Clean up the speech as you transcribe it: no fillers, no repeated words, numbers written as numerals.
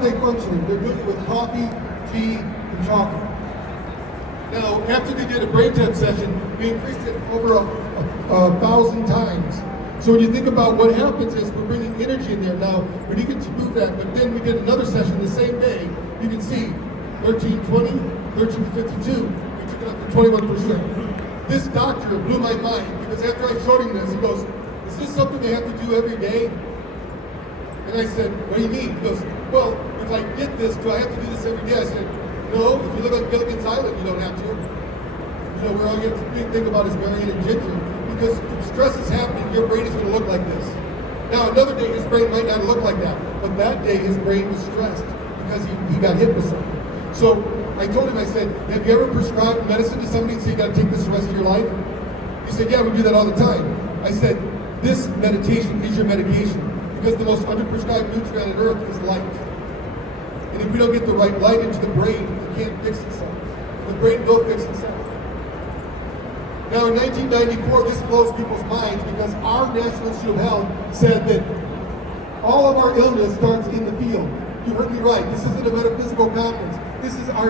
are they functioning? They're doing it with coffee, tea, and chocolate. Now, after they did a BrainTap session, we increased it over 1,000 times. So when you think about what happens is we're bringing energy in there. Now, we didn't get to move that, but then we did another session the same day. You can see 1320, 1352, we took it up to 21%. This doctor blew my mind because after I showed him this, he goes, is this something they have to do every day? And I said, what do you mean? He goes, well, if I get this, do I have to do this every day? I said, no, if you live on Gilligan's Island, you don't have to. You know, where all you have to think about is Marion and Ginger. Because if stress is happening, your brain is going to look like this. Now, another day, his brain might not look like that. But that day, his brain was stressed because he got hit with something. So I told him, I said, have you ever prescribed medicine to somebody and say you got to take this the rest of your life? He said, yeah, we do that all the time. I said, this meditation is your medication because the most underprescribed nutrient on earth is light. And if we don't get the right light into the brain, it can't fix itself. The brain will fix itself. Now in 1994, this blows people's minds because our National Institute of Health said that all of our illness starts in the field. You heard me right. This isn't a metaphysical conference. This is our